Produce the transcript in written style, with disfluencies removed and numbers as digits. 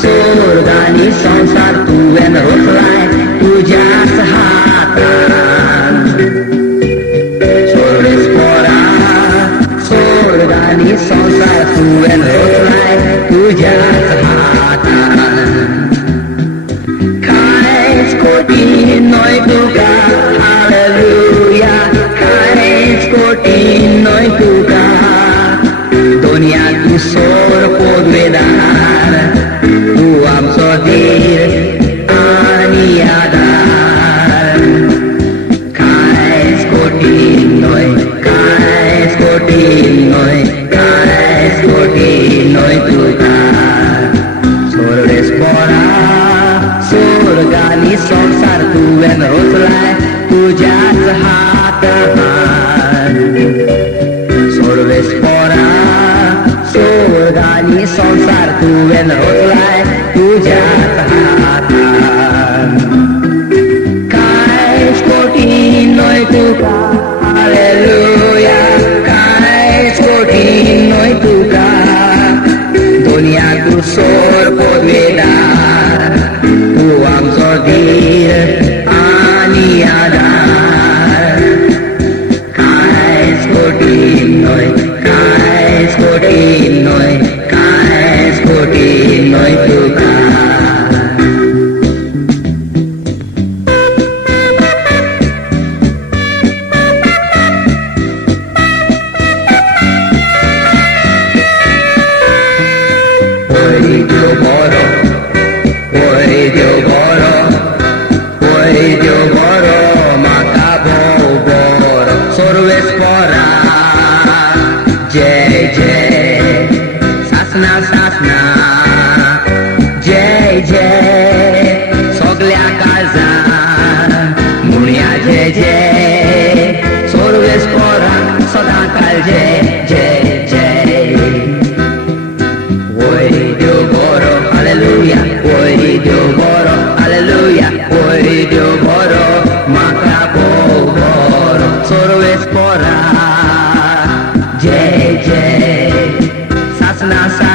स्वर्गानी संसार तुवेन रोचलाय तुझ्याच हातान. सोर्वेस्परा स्वर्गानी संसार तुवेन रोचलाय तुझ्याच हातान. कांयच कठीण न्हय तुका हालेलुया, कांयच कठीण न्हय तुका. दुनियाक तूं सोर पोदवेदार, तूं आमचो धीर आनी आदार. कांयच कठीण न्हय, कांयच कठीण न्हय, कांयच कठीण न्हय तुका. सोर्वेस्परा स्वर्गानी संसार तुवेन रोचलाय तुझ्याच हातान. सोर्वेस्परा स्वर्गानी संसार तुवेन रोचलाय तुझ्याच हातान. कांयच कठीण न्हय तुका हालेलुया, कांयच कठीण न्हय तुका. दुनियाक तूं सोर पोदवेदार, तूं आमचो धीर आनी आदार. कांयच कठीण न्हय, कांयच कठीण न्हय, कांयच कठीण न्हय तुका. Oy Dios boro, oy Dios boro, oy Dios boro, macabo boro. Sorvespora, jai jai, sasna sasna, jai jai, soglia kaza, munia jai jai. Sorvespora, sodakal jai jai jai. Oy Dios boro, aleluya, oy Dios boro, aleluya, oy Dios boro, macabo boro. Sorvespora, jai jai, sasna sasna.